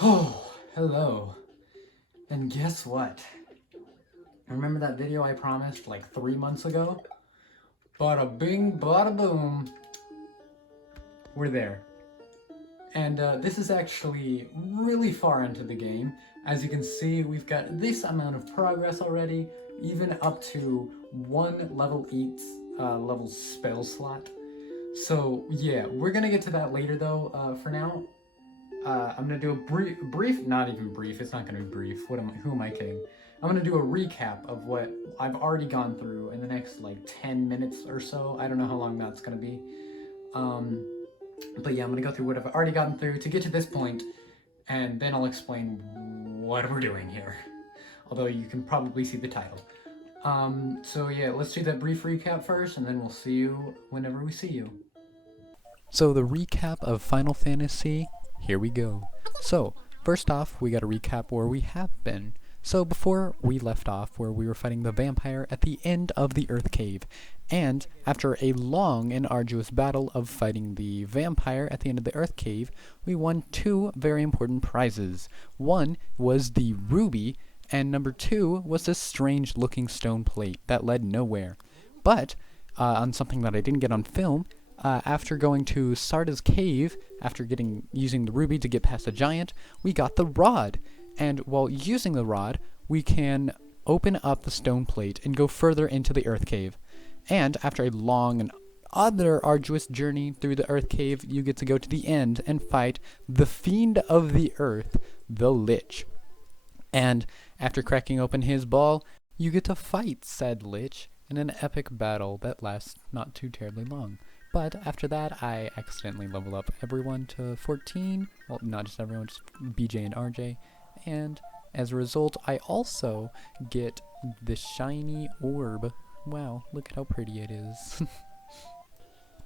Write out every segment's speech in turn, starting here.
Oh, hello. And guess what? Remember that video I promised like 3 months ago? Bada bing, bada boom. We're there. And this is actually really far into the game. As you can see, we've got this amount of progress already, even up to one level 8 level spell slot. So yeah, we're gonna get to that later though. For now, I'm gonna do a brief, not even brief. It's not gonna be brief. Who am I kidding? I'm gonna do a recap of what I've already gone through in the next like 10 minutes or so. I don't know how long that's gonna be. Um, but yeah, I'm gonna go through what I've already gotten through to get to this point, and then I'll explain what we're doing here. Although you can probably see the title. So yeah, let's do that brief recap first, and then we'll see you whenever we see you. So the recap of Final Fantasy, here we go. So, first off, we gotta recap where we have been. So before we left off where we were fighting the vampire at the end of the Earth Cave, and after a long and arduous battle of fighting the vampire at the end of the Earth Cave, we won two very important prizes. One was the ruby, and number two was this strange looking stone plate that led nowhere. But, on something that I didn't get on film, after going to Sarda's cave, after using the ruby to get past the giant, we got the rod. And while using the rod, we can open up the stone plate and go further into the earth cave. And after a long and other arduous journey through the earth cave, you get to go to the end and fight the fiend of the earth, the Lich. And after cracking open his ball, you get to fight said Lich in an epic battle that lasts not too terribly long. But after that, I accidentally level up everyone to 14. Well, not just everyone, just BJ and RJ. And as a result, I also get the shiny orb. Wow, look at how pretty it is.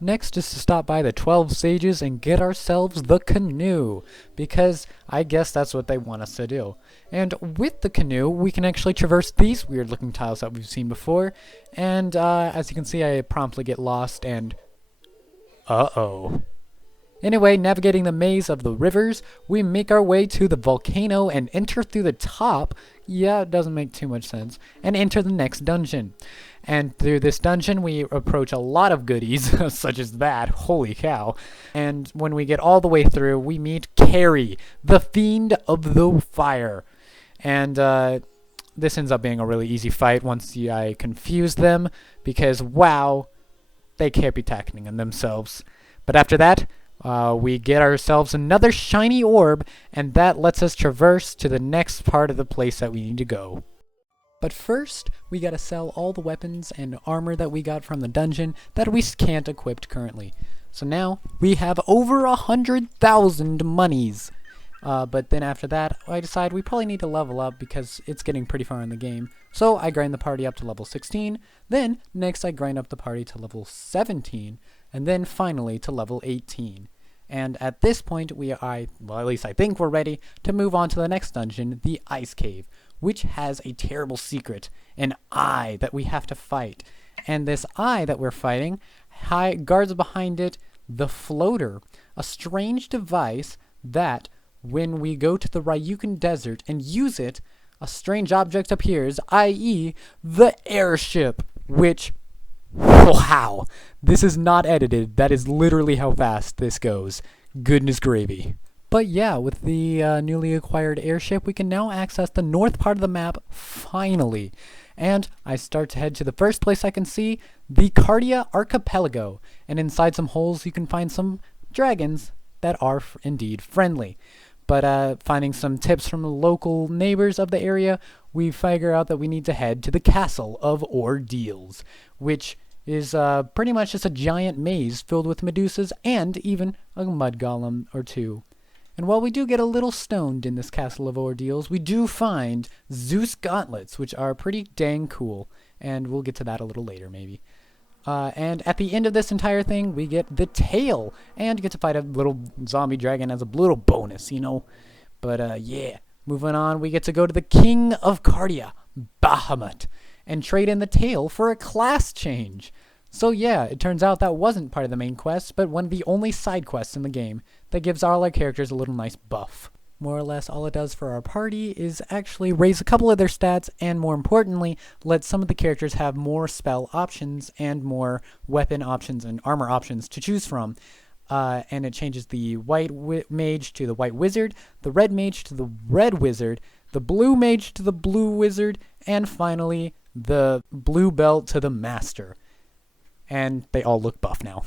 Next is to stop by the 12 sages and get ourselves the canoe, because I guess that's what they want us to do. And with the canoe, we can actually traverse these weird looking tiles that we've seen before. And as you can see, I promptly get lost and uh-oh. Anyway, navigating the maze of the rivers, we make our way to the volcano and enter through the top. Yeah, it doesn't make too much sense. And enter the next dungeon. And through this dungeon, we approach a lot of goodies, such as that. Holy cow. And when we get all the way through, we meet Carrie, the fiend of the fire. And this ends up being a really easy fight once I confuse them, because wow, they can't be tackling them themselves. But after that, we get ourselves another shiny orb, and that lets us traverse to the next part of the place that we need to go. But first, we gotta sell all the weapons and armor that we got from the dungeon that we can't equip currently. So now, we have over 100,000 monies. But then after that, I decide we probably need to level up because it's getting pretty far in the game. So I grind the party up to level 16, then next I grind up the party to level 17, and then finally to level 18. And at this point, well, at least I think we're ready to move on to the next dungeon, the Ice Cave, which has a terrible secret, an eye that we have to fight. And this eye that we're fighting guards behind it the floater, a strange device that, when we go to the Ryukin Desert and use it, a strange object appears, i.e. the airship, which, wow, this is not edited. That is literally how fast this goes. Goodness gravy. But yeah, with the newly acquired airship, we can now access the north part of the map, finally. And I start to head to the first place I can see, the Cardia Archipelago. And inside some holes, you can find some dragons that are indeed friendly. But finding some tips from the local neighbors of the area, we figure out that we need to head to the Castle of Ordeals, which is pretty much just a giant maze filled with Medusas and even a mud golem or two. And while we do get a little stoned in this Castle of Ordeals, we do find Zeus gauntlets, which are pretty dang cool, and we'll get to that a little later maybe. And at the end of this entire thing, we get the tail, and get to fight a little zombie dragon as a little bonus, you know. But yeah, moving on, we get to go to the King of Cardia, Bahamut, and trade in the tail for a class change. So yeah, it turns out that wasn't part of the main quest, but one of the only side quests in the game that gives all our characters a little nice buff. more or less all it does for our party is actually raise a couple of their stats, and more importantly, let some of the characters have more spell options and more weapon options and armor options to choose from. And it changes the white mage to the white wizard, the red mage to the red wizard, the blue mage to the blue wizard, and finally the blue belt to the master. And they all look buff now.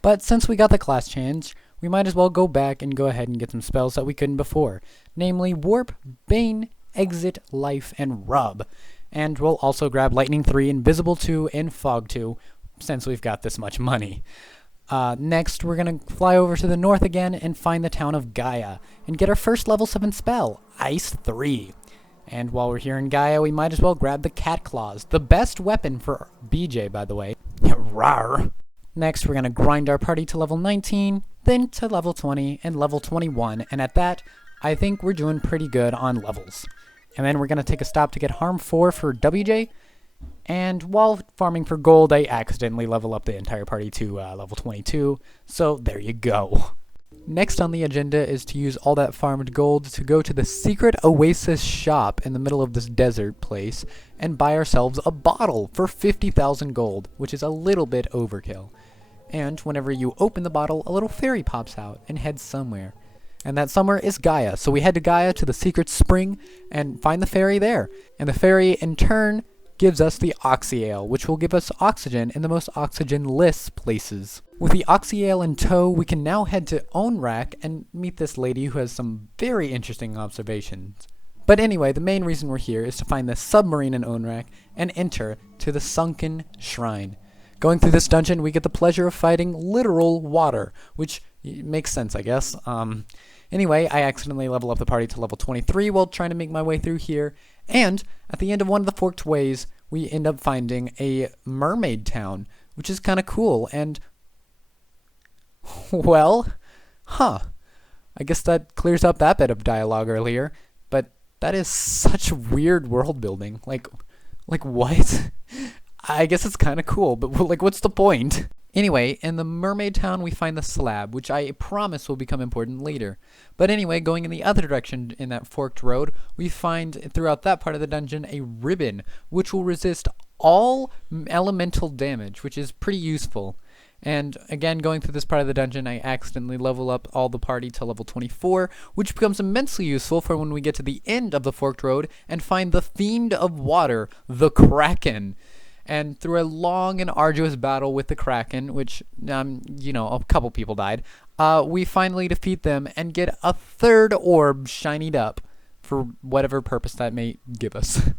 But since we got the class change, we might as well go back and go ahead and get some spells that we couldn't before. Namely Warp, Bane, Exit, Life, and Rub. And we'll also grab Lightning 3, Invisible 2, and Fog 2, since we've got this much money. Next, we're going to fly over to the north again and find the town of Gaia, and get our first level 7 spell, Ice 3. And while we're here in Gaia, we might as well grab the Cat Claws, the best weapon for BJ, by the way. Rawr. Next, we're going to grind our party to level 19, then to level 20, and level 21, and at that, I think we're doing pretty good on levels. And then we're going to take a stop to get Harm 4 for WJ, and while farming for gold, I accidentally level up the entire party to level 22, so there you go. Next on the agenda is to use all that farmed gold to go to the secret oasis shop in the middle of this desert place and buy ourselves a bottle for 50,000 gold, which is a little bit overkill. And whenever you open the bottle, a little fairy pops out and heads somewhere. And that somewhere is Gaia, so we head to Gaia to the secret spring and find the fairy there. And the fairy, in turn, gives us the Oxy Ale, which will give us oxygen in the most oxygen-less places. With the Oxy Ale in tow, we can now head to Onrak and meet this lady who has some very interesting observations. But anyway, the main reason we're here is to find the submarine in Onrak and enter to the Sunken Shrine. Going through this dungeon, we get the pleasure of fighting literal water, which makes sense, I guess. Anyway, I accidentally level up the party to level 23 while trying to make my way through here, and at the end of one of the forked ways, we end up finding a mermaid town, which is kind of cool, and well, I guess that clears up that bit of dialogue earlier, but that is such weird world building. Like what? I guess it's kind of cool, but like, what's the point? Anyway, in the mermaid town, we find the slab, which I promise will become important later. But anyway, going in the other direction in that forked road, we find throughout that part of the dungeon a ribbon, which will resist all elemental damage, which is pretty useful. And again, going through this part of the dungeon, I accidentally level up all the party to level 24, which becomes immensely useful for when we get to the end of the forked road and find the Fiend of Water, the Kraken. And through a long and arduous battle with the Kraken, which, a couple people died, we finally defeat them and get a third orb shinied up for whatever purpose that may give us.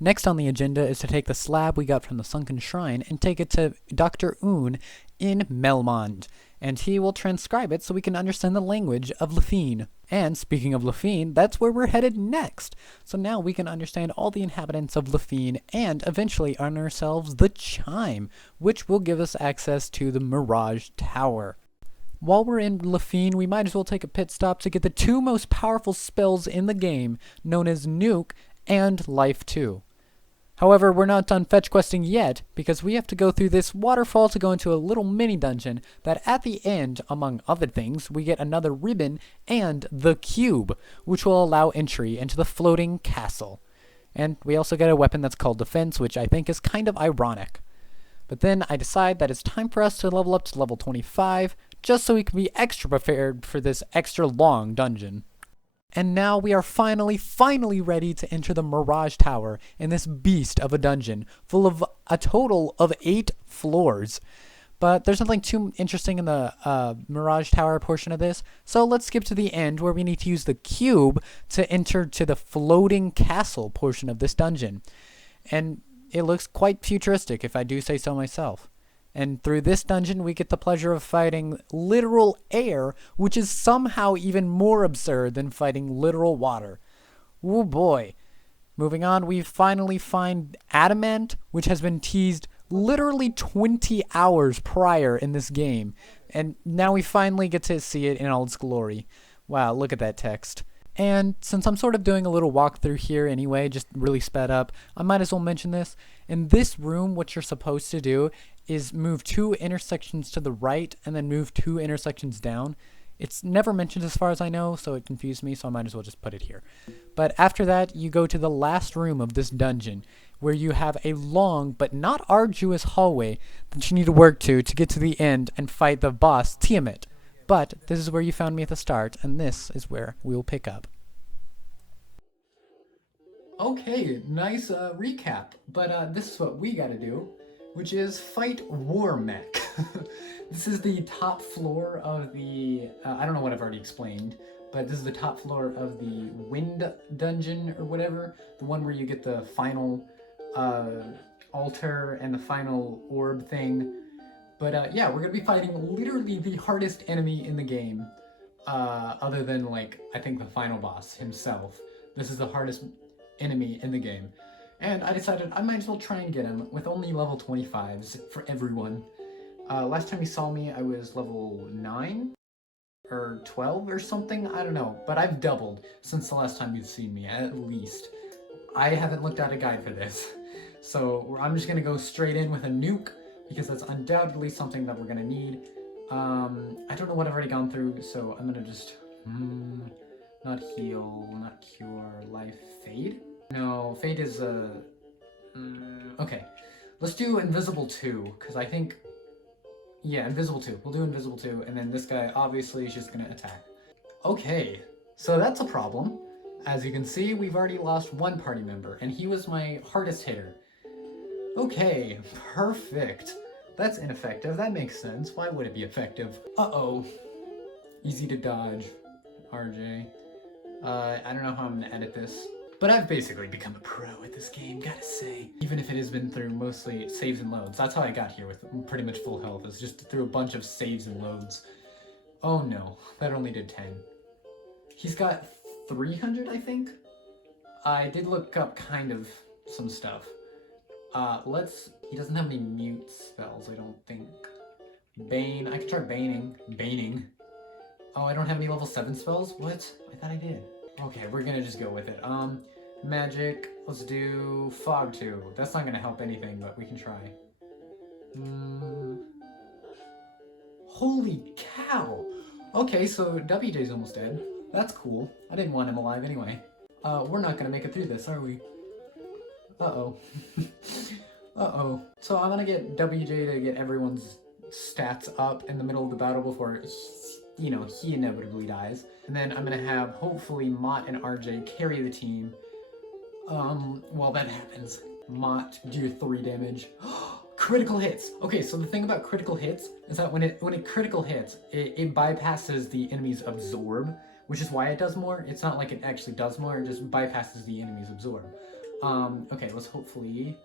Next on the agenda is to take the slab we got from the Sunken Shrine and take it to Dr. Un in Melmond, and he will transcribe it so we can understand the language of Lefine. And speaking of Lefine, that's where we're headed next. So now we can understand all the inhabitants of Lefine and eventually earn ourselves the Chime, which will give us access to the Mirage Tower. While we're in Lefine, we might as well take a pit stop to get the two most powerful spells in the game, known as Nuke and Life 2. However, we're not done fetch questing yet, because we have to go through this waterfall to go into a little mini dungeon that at the end, among other things, we get another ribbon and the cube, which will allow entry into the floating castle. And we also get a weapon that's called Defense, which I think is kind of ironic. But then I decide that it's time for us to level up to level 25, just so we can be extra prepared for this extra long dungeon. And now we are finally ready to enter the Mirage Tower in this beast of a dungeon, full of a total of 8 floors. But there's nothing too interesting in the Mirage Tower portion of this, so let's skip to the end where we need to use the cube to enter to the floating castle portion of this dungeon. And it looks quite futuristic, if I do say so myself. And through this dungeon, we get the pleasure of fighting literal air, which is somehow even more absurd than fighting literal water. Oh boy. Moving on, we finally find Adamant, which has been teased literally 20 hours prior in this game. And now we finally get to see it in all its glory. Wow, look at that text. And since I'm sort of doing a little walkthrough here anyway, just really sped up, I might as well mention this. In this room, what you're supposed to do is move 2 intersections to the right and then move 2 intersections down. It's never mentioned as far as I know, so it confused me, so I might as well just put it here. But after that, you go to the last room of this dungeon, where you have a long but not arduous hallway that you need to work to get to the end and fight the boss, Tiamat. But this is where you found me at the start, and this is where we will pick up. Okay, nice recap. But this is what we gotta do, which is fight WarMECH. This is the top floor of the, I don't know what I've already explained, but this is the top floor of the wind dungeon or whatever. The one where you get the final altar and the final orb thing. But yeah, we're gonna be fighting literally the hardest enemy in the game. Other than, like, I think the final boss himself. This is the hardest enemy in the game. And I decided I might as well try and get him with only level 25s for everyone. Last time you saw me, I was level 9 or 12 or something, I don't know. But I've doubled since the last time you've seen me, at least. I haven't looked at a guide for this. So I'm just gonna go straight in with a nuke, because that's undoubtedly something that we're gonna need. I don't know what I've already gone through, so I'm gonna just, not heal, not cure, life, fade? No, fade is okay. Let's do invisible 2, because I think, yeah, invisible 2. We'll do invisible 2, and then this guy obviously is just gonna attack. Okay, so that's a problem. As you can see, we've already lost one party member, and he was my hardest hitter. Okay, perfect. That's ineffective. That makes sense. Why would it be effective? Uh-oh. Easy to dodge, RJ. I don't know how I'm gonna edit this, but I've basically become a pro at this game, gotta say. Even if it has been through mostly saves and loads. That's how I got here with pretty much full health, is just through a bunch of saves and loads. Oh no, that only did 10. He's got 300, I think? I did look up kind of some stuff. He doesn't have any mute spells, I don't think. Bane, I could try Baning. Oh, I don't have any level 7 spells? What? I thought I did. Okay, we're gonna just go with it. Magic, let's do Fog 2. That's not gonna help anything, but we can try. Holy cow! Okay, so WJ's almost dead. That's cool. I didn't want him alive anyway. We're not gonna make it through this, are we? Uh-oh. Uh-oh. So I'm gonna get WJ to get everyone's stats up in the middle of the battle before, you know, he inevitably dies. And then I'm gonna have, hopefully, Mott and RJ carry the team. While that happens. Mott, do your 3 damage. Critical hits! Okay, so the thing about critical hits is that when it critical hits, it bypasses the enemy's absorb, which is why it does more. It's not like it actually does more, it just bypasses the enemy's absorb. Okay, let's hopefully...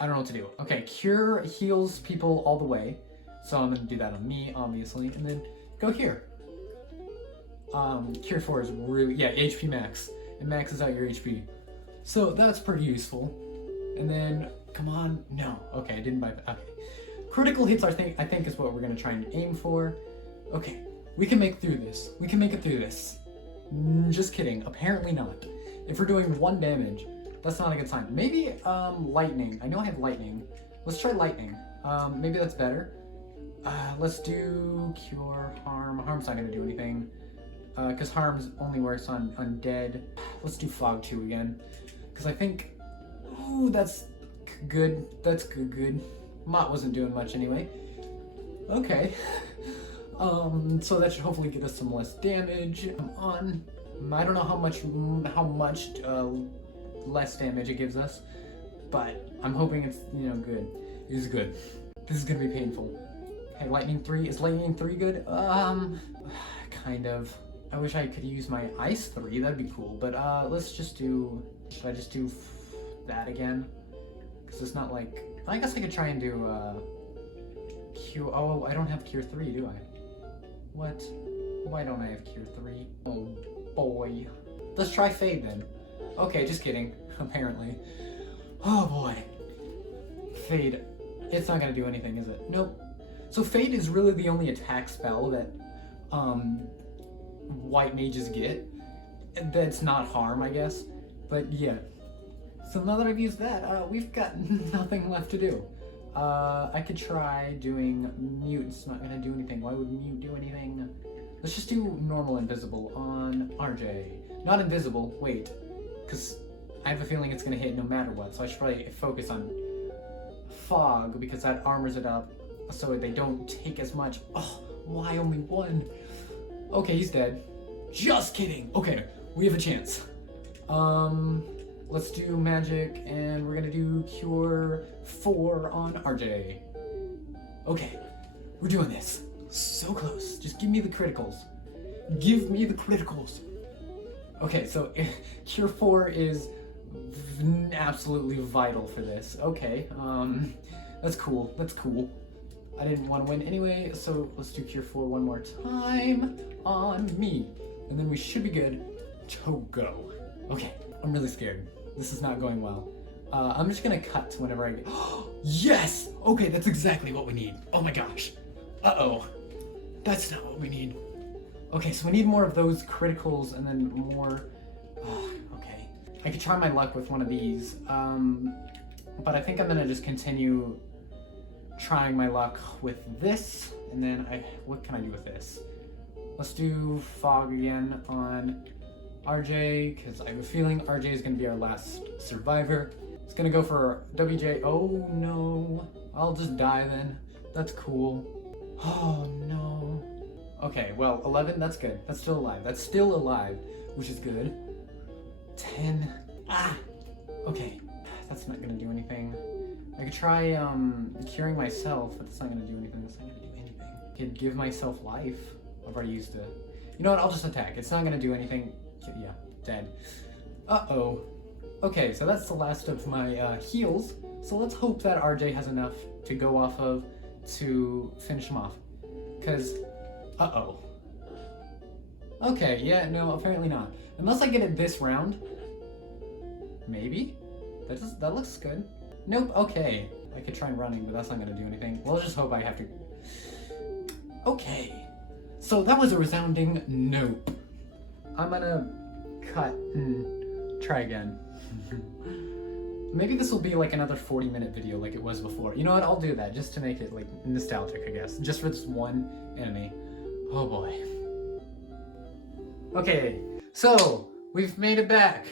I don't know what to do. Okay, Cure heals people all the way. So I'm gonna do that on me, obviously, and then go here. Cure 4 is really... yeah, HP max. It maxes out your HP. So that's pretty useful. And then, come on, no. Okay, I didn't bypass. Okay. Critical hits, I think is what we're gonna try and aim for. Okay, we can make through this. We can make it through this. Just kidding, apparently not. If we're doing 1 damage, that's not a good sign. Maybe, lightning. I know I have lightning. Let's try lightning. Maybe that's better. Let's do cure, harm. Harm's not gonna do anything. Because harm's only works on undead. Let's do fog 2 again. Because I think, ooh, that's good. That's good. Mott wasn't doing much anyway. Okay. So that should hopefully get us some less damage. Come on. I don't know how much less damage it gives us, but I'm hoping it's, you know, good. It is good. This is gonna be painful. Okay, lightning 3. Is lightning 3 good? Kind of. I wish I could use my ice 3. That'd be cool. But let's just do. Should I just do that again? Because it's not like. I guess I could try and do Cure. Oh, I don't have Cure 3, do I? What? Why don't I have Cure 3? Oh boy. Let's try Fade then. Okay, just kidding. Apparently. Oh boy. Fade. It's not gonna do anything, is it? Nope. So Fade is really the only attack spell that white mages get. That's not harm, I guess. But yeah. So now that I've used that, we've got nothing left to do. I could try doing mute. It's not gonna do anything. Why would mute do anything? Let's just do normal invisible on RJ. Not invisible, wait. Because I have a feeling it's going to hit no matter what. So I should probably focus on fog because that armors it up so they don't take as much. Oh, why only one? Okay, he's dead. Just kidding. Okay, we have a chance. Let's do magic and we're going to do cure 4 on RJ. Okay, we're doing this. So close. Just give me the criticals. Give me the criticals. Okay, so cure 4 is absolutely vital for this. Okay, that's cool. That's cool. I didn't want to win anyway, so let's do cure 4 one more time on me. And then we should be good to go. Okay, I'm really scared. This is not going well. I'm just gonna cut to whenever I get... Yes! Okay, that's exactly what we need. Oh my gosh. Uh-oh. That's not what we need. Okay, so we need more of those criticals and then more... okay. I could try my luck with one of these, but I think I'm gonna just continue trying my luck with this, and then what can I do with this? Let's do fog again on RJ, because I have a feeling RJ is gonna be our last survivor. It's gonna go for WJ. Oh no, I'll just die then. That's cool. Oh no. Okay, well, 11, that's good. That's still alive. That's still alive, which is good. 10. Okay, that's not gonna do anything. I could try curing myself, but that's not gonna do anything. That's not gonna do anything. I could give myself life. I've already used it. You know what, I'll just attack. It's not gonna do anything. Yeah, dead. Uh-oh. Okay, so that's the last of my heals. So let's hope that RJ has enough to go off of to finish him off. Because, uh-oh. Okay, yeah, no, apparently not. Unless I get it this round. Maybe? That looks good. Nope, okay. I could try running, but that's not gonna do anything. We'll just hope I have to... Okay. So that was a resounding nope. I'm gonna cut and try again. Maybe this will be like another 40-minute video like it was before. You know what, I'll do that just to make it like nostalgic, I guess. Just for this one enemy. Oh boy. Okay, so we've made it back.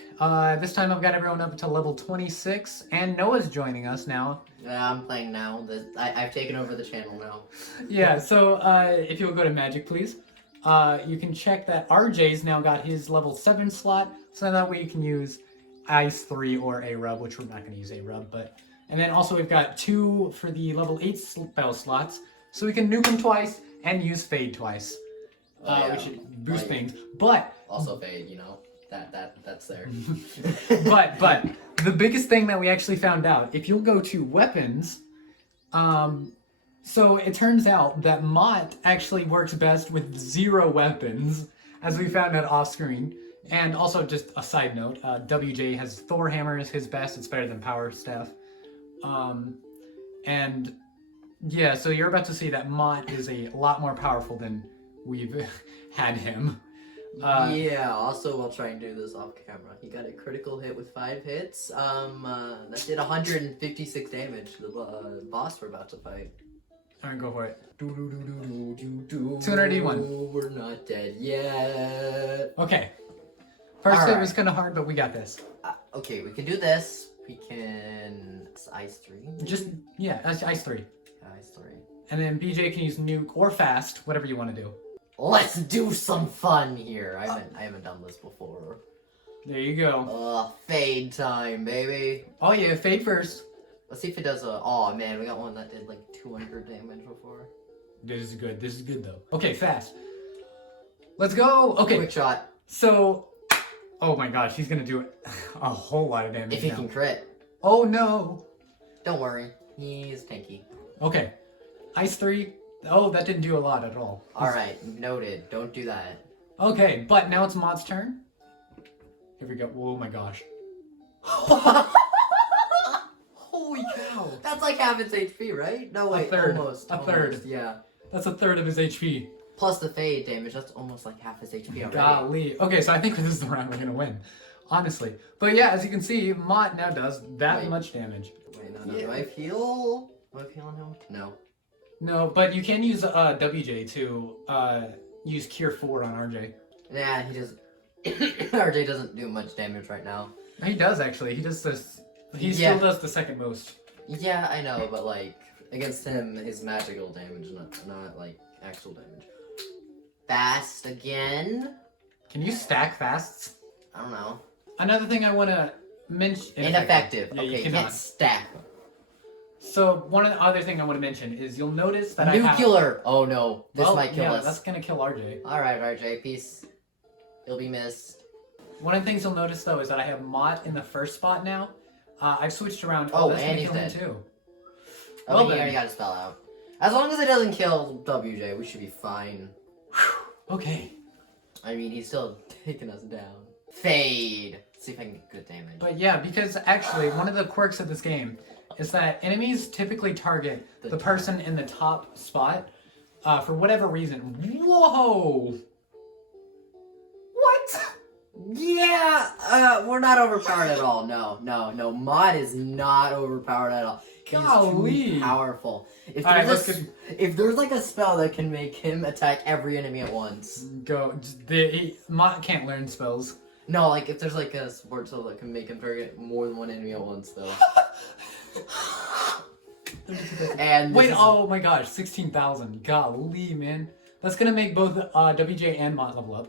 This time I've got everyone up to level 26, and Noah's joining us now. Yeah, I'm playing now. I've taken over the channel now. Yeah, so if you'll go to Magic, please. You can check that RJ's now got his level 7 slot, so that way you can use Ice 3 or A-Rub, which we're not going to use A-Rub, but... And then also we've got 2 for the level 8 spell slots, so we can nuke them twice and use Fade twice. Which should boost things, but... Also Fade, you know, that's there. but the biggest thing that we actually found out, if you'll go to weapons, so it turns out that Mott actually works best with 0 weapons, as we found out off screen. And also, just a side note, WJ has Thor Hammer as his best. It's better than Power Staff. And yeah, so you're about to see that Mott is a lot more powerful than we've had him. Yeah, also I'll try and do this off camera. He got a critical hit with 5 hits. That did 156 damage to the boss we're about to fight. Alright, go for it. 281. We're not dead yet. Okay. First hit Alright. was kind of hard, but we got this. Okay, we can do this. We can... It's Ice 3? Just, yeah, Ice 3. Ice 3. And then BJ can use Nuke or Fast, whatever you want to do. Let's do some fun here. I haven't done this before. There you go. Fade time, baby. Oh yeah, Fade first. Let's see if it does a... Oh man, we got one that did like 200 damage before. This is good. This is good though. Okay, Fast. Let's go. Okay. Quick shot. So... Oh my gosh, he's gonna do a whole lot of damage If he now. can crit. Oh no! Don't worry, he's tanky. Okay. Ice 3. Oh, that didn't do a lot at all. Alright, noted. Don't do that. Okay, but now it's Mott's turn. Here we go. Oh my gosh. Holy cow! That's like half its HP, right? No, wait, A third. almost. A third. Almost, yeah. That's a third of his HP. Plus the fade damage, that's almost like half his HP already. Golly. Okay, so I think this is the round we're gonna win. Honestly. But yeah, as you can see, Mott now does that much damage. Wait, no, do I heal? Do I heal on him? No. No, but you can use WJ to use Cure 4 on RJ. Nah, he doesn't. RJ doesn't do much damage right now. He does actually. He does this. He Yeah. still does the second most. Yeah, I know, but like against him, his magical damage, not like actual damage. Fast again. Can you stack fasts? I don't know. Another thing I want to mention. Ineffective. Yeah, you Okay, cannot. can't stack. So one of the other thing I want to mention is you'll notice that I have. Nuclear. Oh no, this Well, might kill yeah, us. that's gonna kill RJ. All right, RJ, peace. He'll be missed. One of the things you'll notice though is that I have Mott in the first spot now. I've switched around. Oh, that's and gonna he's kill him dead. too. Oh, Well he then. already got his spell out. As long as it doesn't kill WJ, we should be fine. Okay. I mean, he's still taking us down. Fade. See if I can get good damage. But yeah, because actually one of the quirks of this game is that enemies typically target The the top. person in the top spot for whatever reason. Whoa! What? Yeah, we're not overpowered at all. No. Mod is not overpowered at all. He's Golly. too powerful. If Alright, there's, let's if there's like a spell that can make him attack every enemy at once. go. Mott can't learn spells. No, like if there's like a support spell that can make him target more than one enemy at once, though. And this Wait, is- oh my gosh, 16,000. Golly, man. That's gonna make both WJ and Mott level up.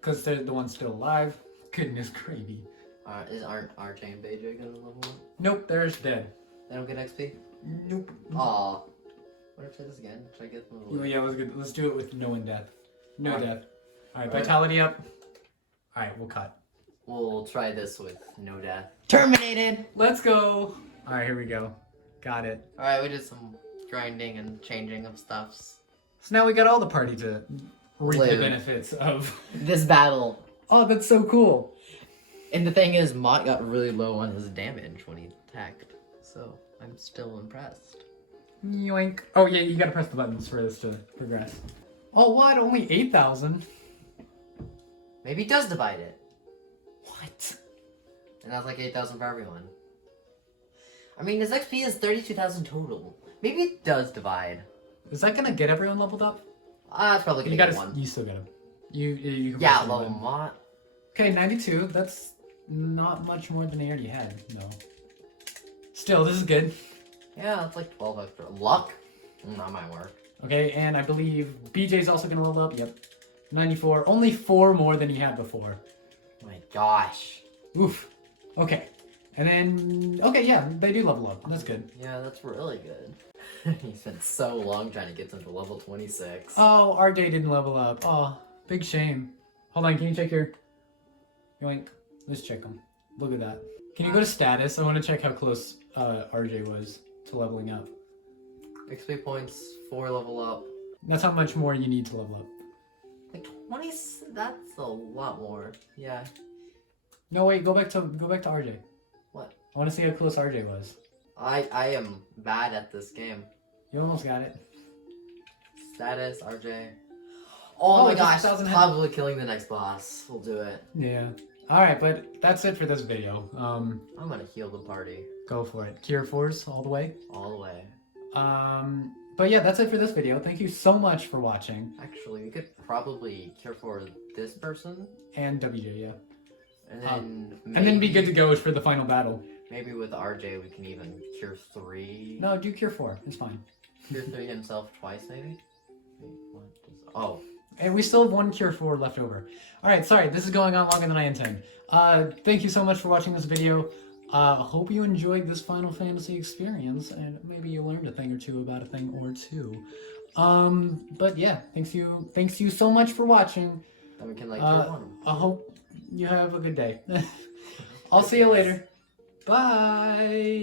Because they're the ones still alive. Goodness gravy. aren't RJ and BJ gonna level up? Nope, they're dead. They don't get XP? Nope. Aw. What if I try this again? Should I get them a Oh, little yeah, let's do it with no one death. No Alright. death. Alright, Alright. vitality up. Alright, we'll cut. We'll try this with no death. Terminated! Let's go! Alright, here we go. Got it. Alright, we did some grinding and changing of stuffs. So now we got all the party to reap the Live. benefits of... This battle. Oh, that's so cool! And the thing is, Mott got really low on his damage when he attacked. So, I'm still impressed. Yoink. Oh, yeah, you gotta press the buttons for this to progress. Oh, what? Only 8,000? Maybe he does divide it. What? And that's like 8,000 for everyone. I mean, his XP is 32,000 total. Maybe it does divide. Is that gonna get everyone leveled up? It's probably You gonna gotta. get one. You still get him. You can Yeah, press the level button. Mott. Okay, 92. That's not much more than he already had. No. Still, this is good. Yeah, it's like 12 extra. Luck? That might work. Okay, and I believe BJ's also gonna level up. Yep. 94. Only 4 more than he had before. My gosh. Oof. Okay. And then, okay, yeah, they do level up. That's good. Yeah, that's really good. He spent so long trying to get them to level 26. Oh, RJ didn't level up. Oh, big shame. Hold on, can you check your... Yoink. Let's check them. Look at that. Can you go to status? I want to check how close RJ was to leveling up. XP points, 4 level up. That's how much more you need to level up. Like 20, that's a lot more. Yeah. No, wait, go back to RJ. What? I want to see how close RJ was. I am bad at this game. You almost got it. Status, RJ. Oh, Oh my just gosh, 1,000 hit. probably killing the next boss. We'll do it. Yeah. Alright, but that's it for this video. I'm gonna heal the party. Go for it. Cure Force all the way. All the way. But yeah, that's it for this video. Thank you so much for watching. Actually, we could probably cure for this person. And WJ, yeah. And then And then be good to go for the final battle. Maybe with RJ we can even cure 3. No, do Cure 4. It's fine. Cure 3 himself twice maybe? Wait, what does... Oh. And we still have 1 Cure 4 left over. Alright, sorry, this is going on longer than I intend. Thank you so much for watching this video. Hope you enjoyed this Final Fantasy experience, and maybe you learned a thing or two about a thing or two. But yeah, thanks you so much for watching. Then we can like cure 1. I hope you have a good day. I'll see you later. Bye!